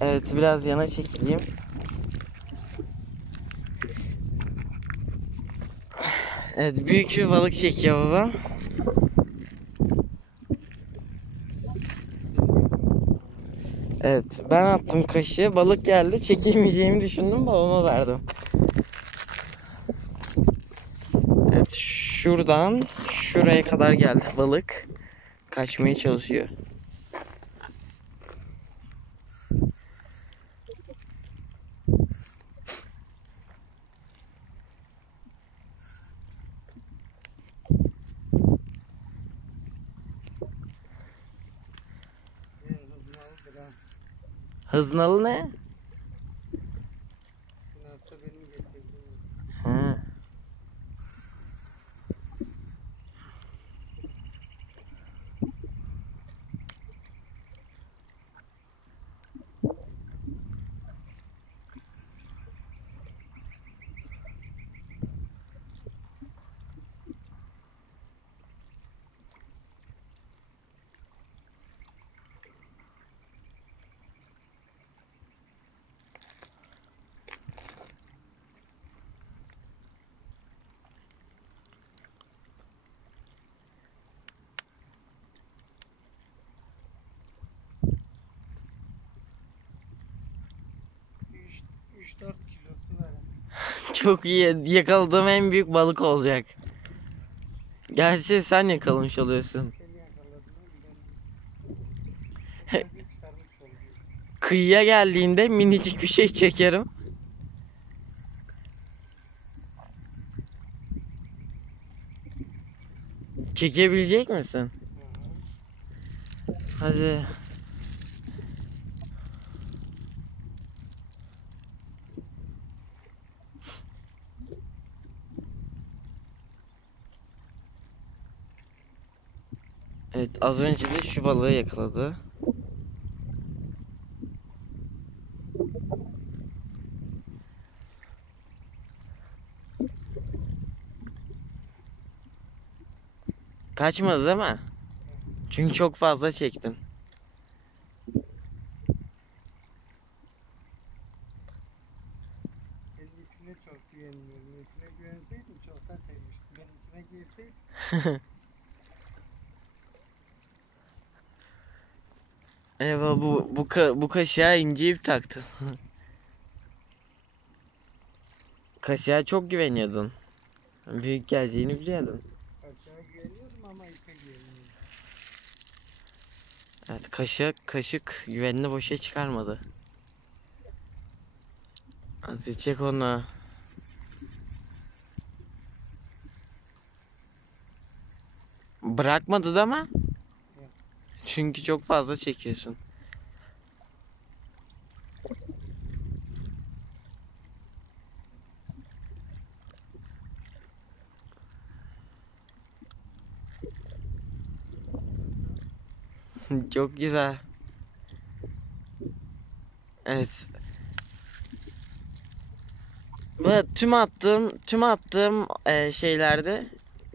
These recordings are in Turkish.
Evet, biraz yana çekileyim. Evet, büyük bir balık çekiyor baba. Evet, ben attım kaşığı, balık geldi, çekemeyeceğimi düşündüm, babama verdim. Evet, şuradan şuraya kadar geldi balık, kaçmaya çalışıyor. Hıznalı ne? Ha. Çok iyi, yakaladığım en büyük balık olacak. Gerçi sen yakalamış oluyorsun. Kıyıya geldiğinde minicik bir şey çekerim. Çekebilecek misin? Hadi. Evet, az önce de şu balığı yakaladı. Kaçmadı değil mi? Çünkü çok fazla çektin. Kendisine çok güvenmiyorum. İpine güvenseydim çoktan çekmiştim. Ben ipine girseydim. Eyvah, bu kaşığa ince ip taktın. Kaşığa çok güveniyordun. Büyük geleceğini biliyordun. Kaşığa güveniyorum ama ipe güvenmiyorum. Evet, kaşık güvenini boşa çıkarmadı. Hadi çek onu. Bırakmadı da ama. Çünkü çok fazla çekiyorsun. Çok güzel. Evet. Ve tüm attığım şeylerde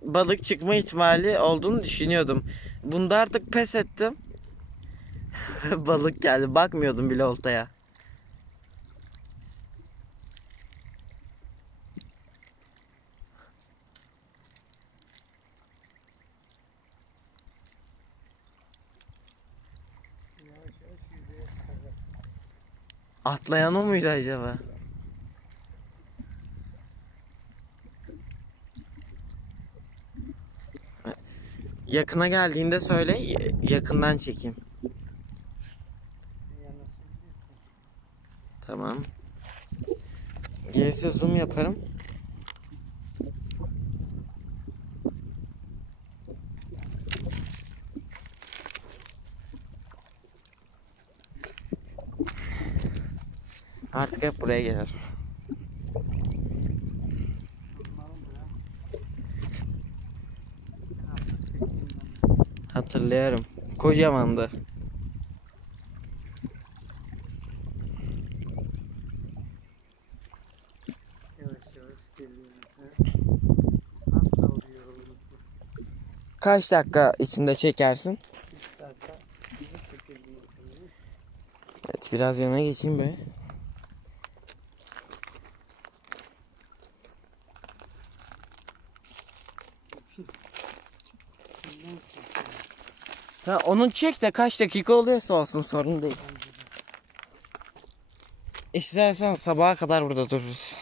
balık çıkma ihtimali olduğunu düşünüyordum. Bunda artık pes ettim. Balık geldi. Bakmıyordum bile oltaya. Yavaş yavaş yüzeye çıkacak. Atlayan o muydu acaba? Yakına geldiğinde söyle, yakından çekeyim. Yanaşabilirsin. Tamam. Gerisi zoom yaparım. Artık hep buraya gelir. Hatırlıyorum. Kocamandı. Yavaş yavaş geliyor. Asla oluyor oğlum. Kaç dakika içinde çekersin? 3 dakika bizi çekebiliyorsunuz. Evet, biraz yana geçeyim be. Ha, onun çek de kaç dakika oluyorsa olsun, sorun değil. İstersen sabaha kadar burada dururuz.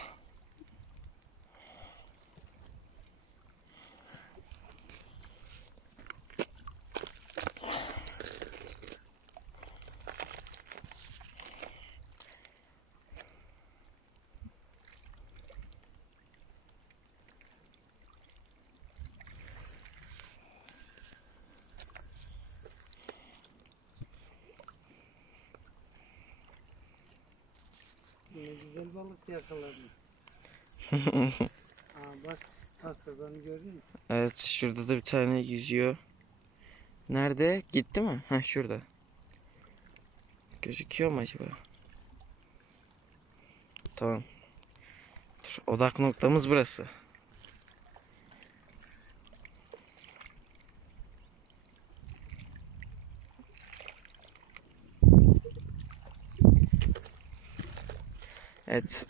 Ne güzel balık yakaladın. Bak, sazanı görüyor musun? Evet, şurada da bir tane yüzüyor. Nerede? Gitti mi? Ha, şurada. Gözüküyor mu acaba? Tamam. Odak noktamız burası. Evet.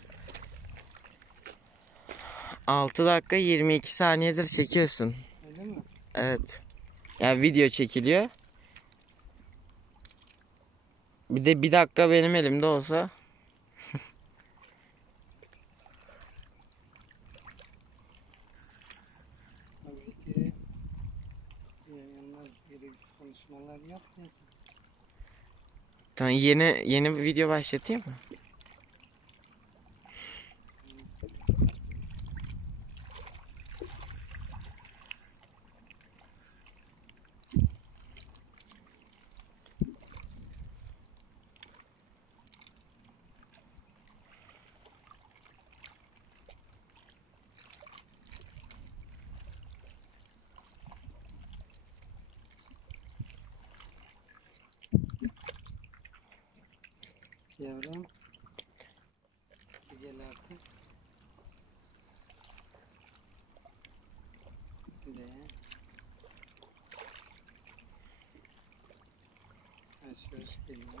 6 dakika 22 saniyedir çekiyorsun. Öyle mi? Evet. Yani video çekiliyor. Bir de 1 dakika benim elimde olsa. Tabii ki yayınlar, gereksiz konuşmalar yapmıyorsun. Tamam, yeni bir video başlatayım mı? Yavrum, gel artık. De. Şöyle geliyor.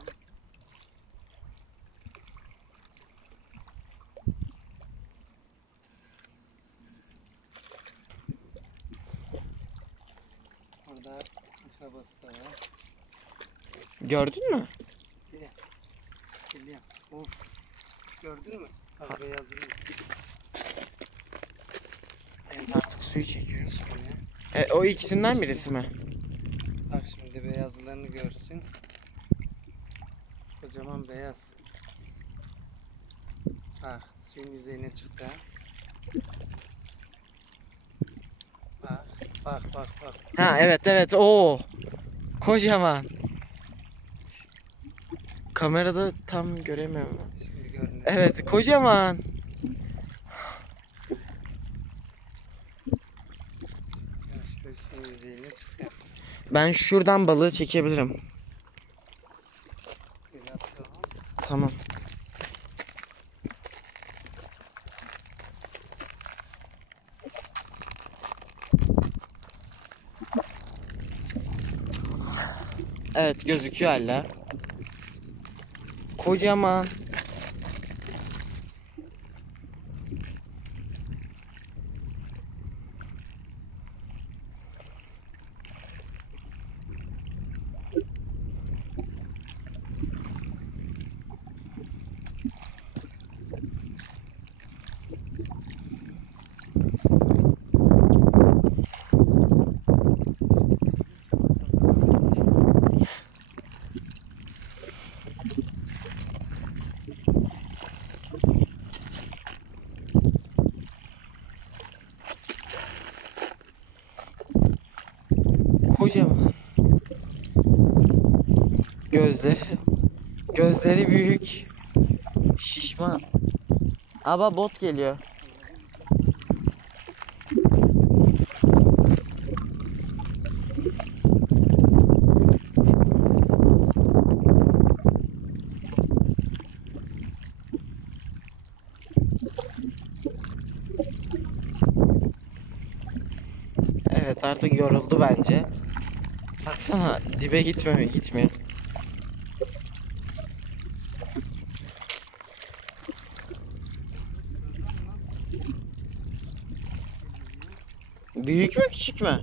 Orada aşağısı da var. Gördün mü? Geliyor. Of. Gördün mü? Bak beyazını. Evet, artık suyu çekiyoruz. O ikisinden birisi mi? Bak şimdi beyazlarını görsün. Kocaman beyaz. Bak suyun yüzeyine çıktı. Bak bak bak bak. Ha, evet, o kocaman. Kamerada tam göremiyorum. Şimdi görünüyor. Evet, kocaman. Şöyle suyun yüzeyine çıkıyor. Ben şuradan balığı çekebilirim. Biraz daha. Tamam. Evet, gözüküyor hala. Kocaman. Kocaman. Gözleri büyük. Şişman. Aba, bot geliyor. Evet, artık yoruldu bence. Baksana, dibe gitmiyor. Büyük mü küçük mü?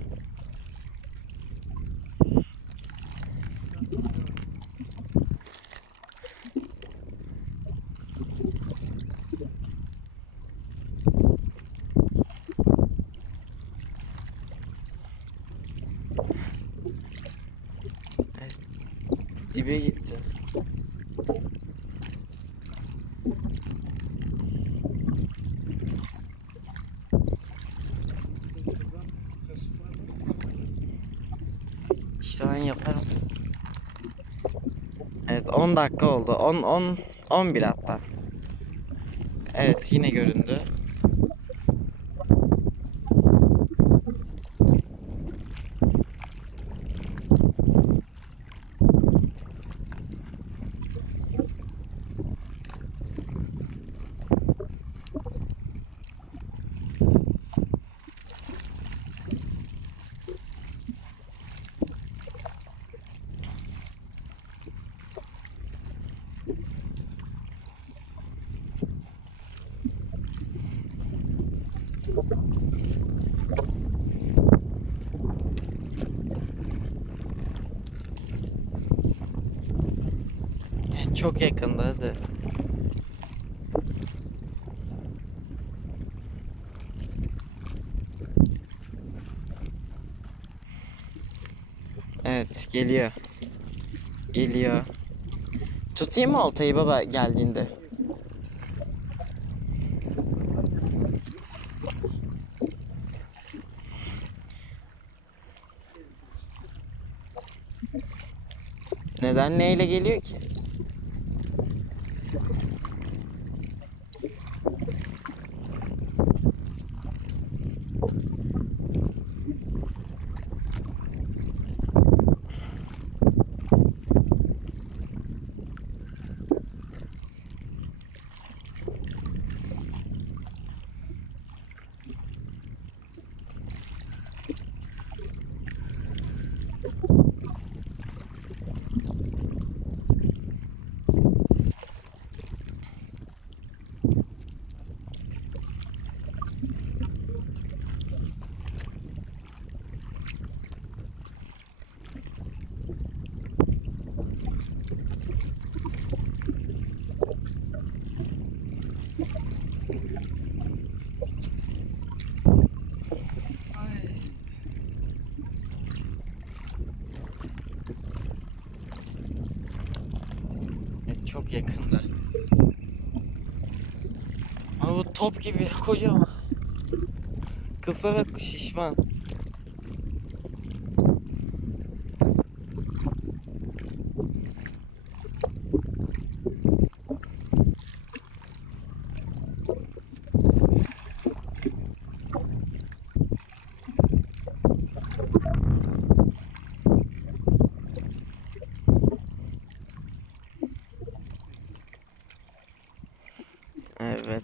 Evet, dibe gitti. İşte ben yaparım. Evet 10 dakika oldu. 11 hatta. Evet yine göründü. Evet, çok yakında hadi. Evet geliyor. Geliyor. Tutayım mı oltayı baba geldiğinde? Neden neyle geliyor ki? Evet, çok yakında. Ama bu top gibi kocaman. Kısa ve şişman. Evet.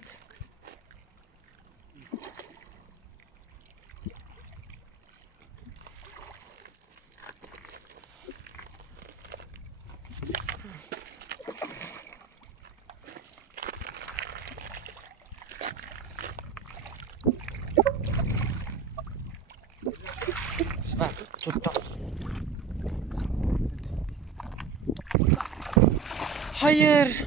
Bak tuttum. Hayır.